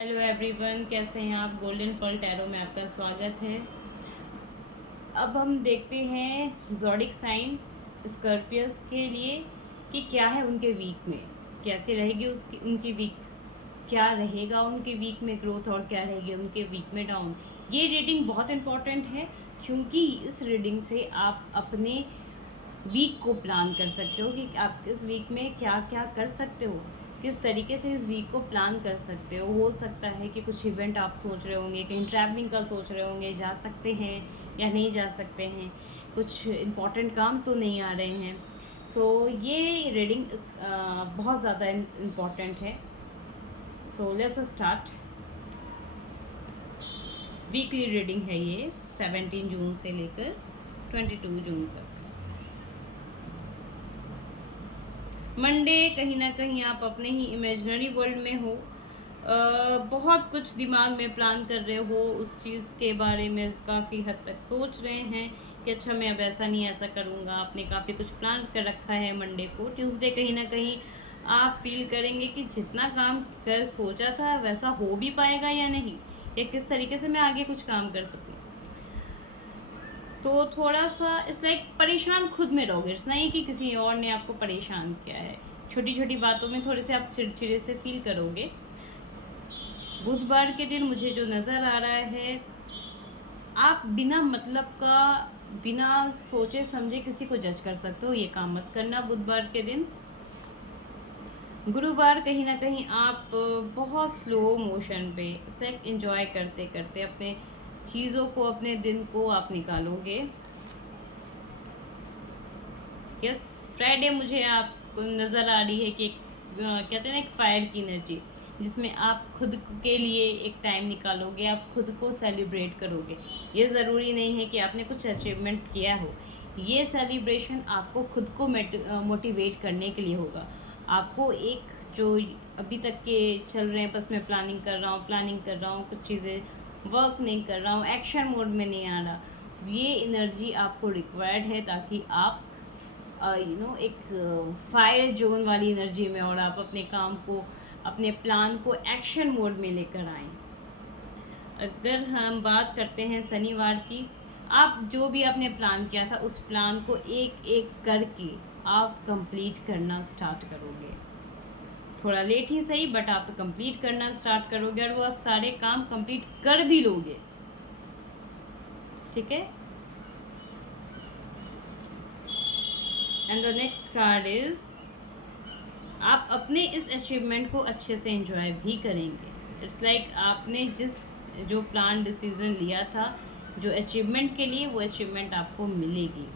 Hello everyone, कैसे हैं आप। गोल्डन पर्ल टैरो में आपका स्वागत है। अब हम देखते हैं ज़ोडिक साइन स्कॉर्पियस के लिए कि क्या है उनके वीक में, कैसे रहेगी उसकी उनकी वीक, क्या रहेगा उनके वीक में ग्रोथ और क्या रहेगी उनके वीक में डाउन। ये रीडिंग बहुत इम्पॉर्टेंट है क्योंकि इस रीडिंग से आप अपने वीक को प्लान कर सकते हो कि आप इस वीक में क्या क्या कर सकते हो, किस तरीके से इस वीक को प्लान कर सकते हो सकता है कि कुछ इवेंट आप सोच रहे होंगे, कहीं ट्रैवलिंग का सोच रहे होंगे, जा सकते हैं या नहीं जा सकते हैं, कुछ इम्पॉर्टेंट काम तो नहीं आ रहे हैं। ये रीडिंग बहुत ज़्यादा इम्पॉर्टेंट है। So let's start. Weekly reading है ये 17 जून से लेकर 22 जून तक। मंडे, कहीं ना कहीं आप अपने ही इमेजिनरी वर्ल्ड में हो। बहुत कुछ दिमाग में प्लान कर रहे हो, उस चीज़ के बारे में काफ़ी हद तक सोच रहे हैं कि अच्छा मैं अब ऐसा नहीं ऐसा करूँगा। आपने काफ़ी कुछ प्लान कर रखा है मंडे को। ट्यूसडे कहीं ना कहीं आप फील करेंगे कि जितना काम कर सोचा था वैसा हो भी पाएगा या नहीं, या किस तरीके से मैं आगे कुछ काम कर सकूँ। तो थोड़ा सा इट्स लाइक परेशान खुद में रहोगे, इट्स नहीं कि किसी और ने आपको परेशान किया है। छोटी छोटी बातों में थोड़े से आप चिड़चिड़े से फील करोगे। बुधवार के दिन मुझे जो नज़र आ रहा है, आप बिना मतलब का, बिना सोचे समझे किसी को जज कर सकते हो। ये काम मत करना बुधवार के दिन। गुरुवार कहीं ना कहीं आप बहुत स्लो मोशन पे लाइक एंजॉय करते करते अपने चीज़ों को, अपने दिन को आप निकालोगे। यस, फ्राइडे मुझे आपको नज़र आ रही है कि कहते हैं ना, एक फायर की एनर्जी, जिसमें आप खुद के लिए एक टाइम निकालोगे, आप खुद को सेलिब्रेट करोगे। ये ज़रूरी नहीं है कि आपने कुछ अचीवमेंट किया हो, ये सेलिब्रेशन आपको खुद को मोटिवेट करने के लिए होगा। आपको एक जो अभी तक के चल रहे हैं, बस मैं प्लानिंग कर रहा हूँ, कुछ चीज़ें वर्क नहीं कर रहा हूँ, एक्शन मोड में नहीं आ रहा, ये एनर्जी आपको रिक्वायर्ड है ताकि आप एक फायर जोन वाली एनर्जी में और आप अपने काम को, अपने प्लान को एक्शन मोड में लेकर आएँ। अगर हम बात करते हैं शनिवार की, आप जो भी आपने प्लान किया था उस प्लान को एक एक करके आप कंप्लीट करना स्टार्ट करोगे। थोड़ा लेट ही सही, बट आप कंप्लीट करना स्टार्ट करोगे और वो आप सारे काम कंप्लीट कर भी लोगे। ठीक है। And the next card is, आप अपने इस अचीवमेंट को अच्छे से एंजॉय भी करेंगे। इट्स लाइक आपने जो प्लान डिसीजन लिया था, जो अचीवमेंट के लिए, वो अचीवमेंट आपको मिलेगी।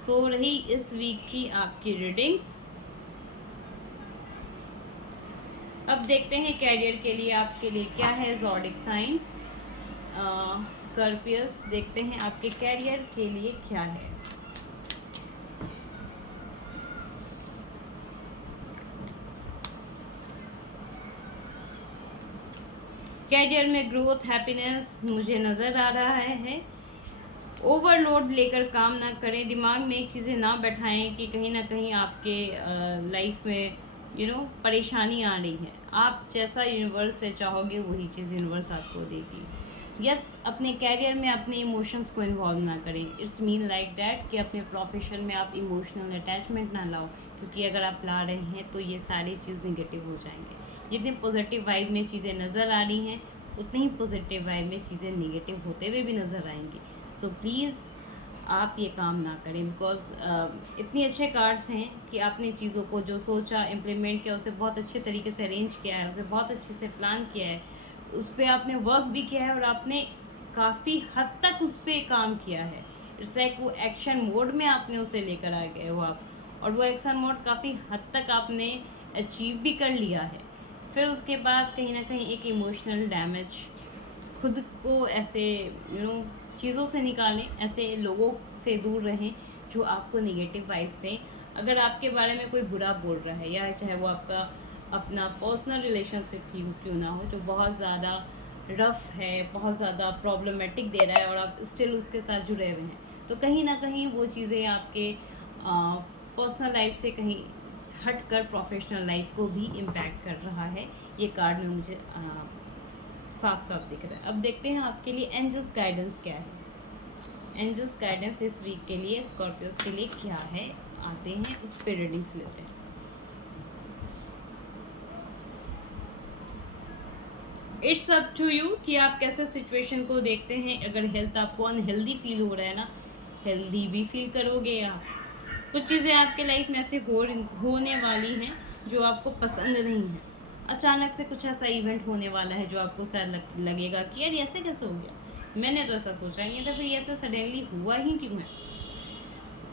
सो रही इस वीक की आपकी रीडिंग्स। अब देखते हैं कैरियर के लिए आपके लिए क्या है। ज़ोडिक साइन स्कॉर्पियस, देखते हैं आपके कैरियर के लिए क्या है। कैरियर में ग्रोथ, हैप्पीनेस मुझे नज़र आ रहा है। ओवरलोड लेकर काम ना करें, दिमाग में एक चीज़ें ना बैठाएं कि कहीं ना कहीं आपके लाइफ में परेशानी आ रही है। आप जैसा यूनिवर्स से चाहोगे वही चीज़ यूनिवर्स आपको देगी। यस, अपने कैरियर में अपने इमोशंस को इन्वॉल्व ना करें। इट्स मीन लाइक डैट कि अपने प्रोफेशन में आप इमोशनल अटैचमेंट ना लाओ, क्योंकि अगर आप ला रहे हैं तो ये सारी चीज़ निगेटिव हो जाएंगे। जितनी पॉजिटिव वाइब में चीज़ें नज़र आ रही हैं, उतनी ही पॉजिटिव वाइब में चीज़ें निगेटिव होते हुए भी नज़र आएंगी। सो प्लीज़ आप ये काम ना करें, बिकॉज इतनी अच्छे कार्ड्स हैं कि आपने चीज़ों को जो सोचा, इम्प्लीमेंट किया, उसे बहुत अच्छे तरीके से अरेंज किया है, उसे बहुत अच्छे से प्लान किया है, उस पर आपने वर्क भी किया है और आपने काफ़ी हद तक उस पर काम किया है। इट्स लाइक वो एक्शन मोड में आपने उसे लेकर आ गए हो आप, और वो एक्शन मोड काफ़ी हद तक आपने अचीव भी कर लिया है। फिर उसके बाद कहीं ना कहीं एक इमोशनल डैमेज, खुद को ऐसे चीज़ों से निकालें, ऐसे लोगों से दूर रहें जो आपको निगेटिव वाइब्स दें। अगर आपके बारे में कोई बुरा बोल रहा है, या चाहे वो आपका अपना पर्सनल रिलेशनशिप क्यों ना हो, जो बहुत ज़्यादा रफ़ है, बहुत ज़्यादा प्रॉब्लमेटिक दे रहा है और आप स्टिल उसके साथ जुड़े हुए हैं, तो कहीं ना कहीं वो चीज़ें आपके पर्सनल लाइफ से कहीं हट कर प्रोफेशनल लाइफ को भी इम्पैक्ट कर रहा है। ये कार्ड में मुझे साफ साफ दिख रहा है। अब देखते हैं आपके लिए एंजल्स गाइडेंस क्या है। एंजल्स गाइडेंस इस वीक के लिए स्कॉर्पियोस के लिए क्या है, आते हैं उस पर रीडिंग्स लेते हैं। इट्स अप टू यू कि आप कैसे सिचुएशन को देखते हैं। अगर हेल्थ आपको अनहेल्दी फील हो रहा है ना, हेल्दी भी फील करोगे आप। कुछ चीज़ें आपके लाइफ में ऐसे होने वाली हैं जो आपको पसंद नहीं है। अचानक से कुछ ऐसा इवेंट होने वाला है जो आपको शायद लगेगा कि यार ऐसे कैसे हो गया, मैंने तो ऐसा सोचा नहीं था, फिर ऐसा सडनली हुआ ही क्यों है।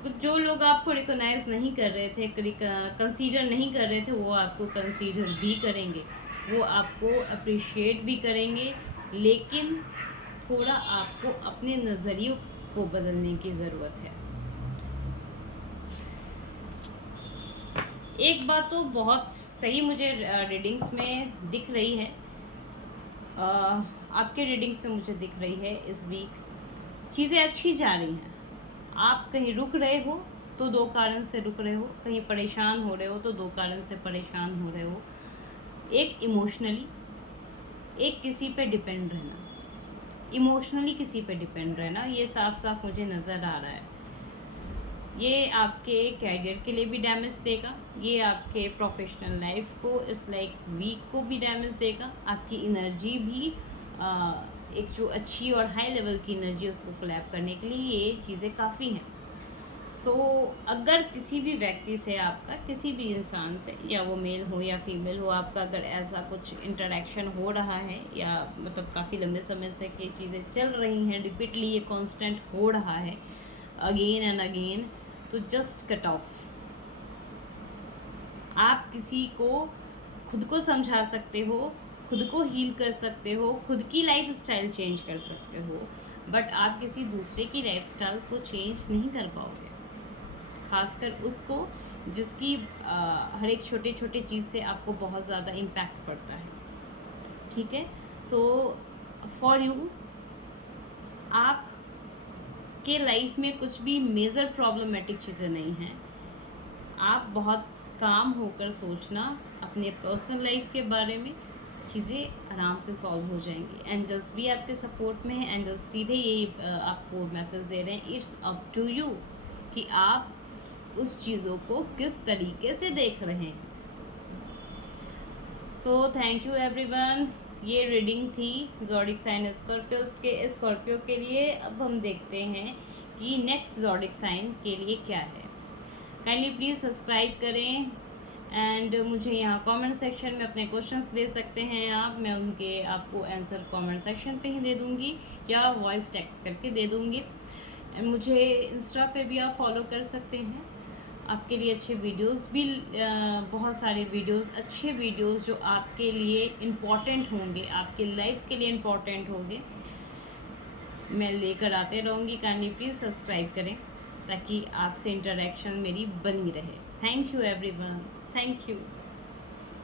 कुछ जो लोग आपको रिकोगनाइज नहीं कर रहे थे, कंसीडर नहीं कर रहे थे, वो आपको कंसीडर भी करेंगे, वो आपको अप्रिशिएट भी करेंगे। लेकिन थोड़ा आपको अपने नज़रियों को बदलने की ज़रूरत है। एक बात तो बहुत सही मुझे रीडिंग्स में दिख रही है, आपके रीडिंग्स में मुझे दिख रही है इस वीक चीज़ें अच्छी जा रही हैं। आप कहीं रुक रहे हो तो दो कारण से रुक रहे हो, कहीं परेशान हो रहे हो तो दो कारण से परेशान हो रहे हो। एक इमोशनली, एक किसी पे डिपेंड रहना। इमोशनली किसी पे डिपेंड रहना, ये साफ साफ मुझे नज़र आ रहा है। ये आपके कैरियर के लिए भी डैमेज देगा, ये आपके प्रोफेशनल लाइफ को, इस वीक को भी डैमेज देगा। आपकी एनर्जी भी एक जो अच्छी और हाई लेवल की एनर्जी उसको कोलैप करने के लिए ये चीज़ें काफ़ी हैं। अगर किसी भी व्यक्ति से, आपका किसी भी इंसान से, या वो मेल हो या फीमेल हो, आपका अगर ऐसा कुछ इंटरेक्शन हो रहा है या मतलब काफ़ी लंबे समय से ये चीज़ें चल रही हैं, रिपीटली ये कांस्टेंट हो रहा है अगेन एंड अगेन, तो जस्ट कट ऑफ। आप किसी को खुद को समझा सकते हो, खुद को हील कर सकते हो, खुद की लाइफ स्टाइल चेंज कर सकते हो, बट आप किसी दूसरे की लाइफ स्टाइल को चेंज नहीं कर पाओगे, खासकर उसको जिसकी हर एक छोटे छोटे चीज़ से आपको बहुत ज़्यादा इम्पैक्ट पड़ता है। ठीक है, सो फॉर यू, आप के लाइफ में कुछ भी मेजर प्रॉब्लमेटिक चीज़ें नहीं हैं। आप बहुत काम होकर सोचना अपने पर्सनल लाइफ के बारे में, चीज़ें आराम से सॉल्व हो जाएंगी। एंजल्स भी आपके सपोर्ट में हैं। एंजल्स सीधे यही आपको मैसेज दे रहे हैं, इट्स अप टू यू कि आप उस चीज़ों को किस तरीके से देख रहे हैं। सो थैंक यू एवरीवन, ये रीडिंग थी ज़ोडिक साइन स्कॉर्पियोस के। स्कॉर्पियो के लिए अब हम देखते हैं कि नेक्स्ट ज़ोडिक साइन के लिए क्या है। काइंडली प्लीज़ सब्सक्राइब करें एंड मुझे यहाँ कमेंट सेक्शन में अपने क्वेश्चंस दे सकते हैं आप, मैं उनके आपको आंसर कमेंट सेक्शन पे ही दे दूँगी या वॉइस टेक्स्ट करके दे दूँगी। मुझे इंस्टा पे भी आप फॉलो कर सकते हैं, आपके लिए अच्छे वीडियोस भी, बहुत सारे वीडियोस, अच्छे वीडियोस जो आपके लिए इम्पॉर्टेंट होंगे, आपके लाइफ के लिए इम्पॉर्टेंट होंगे, मैं लेकर आते रहूँगी। काइंडली प्लीज़ सब्सक्राइब करें ताकि आपसे इंटरेक्शन मेरी बनी रहे। Thank you everyone, thank you.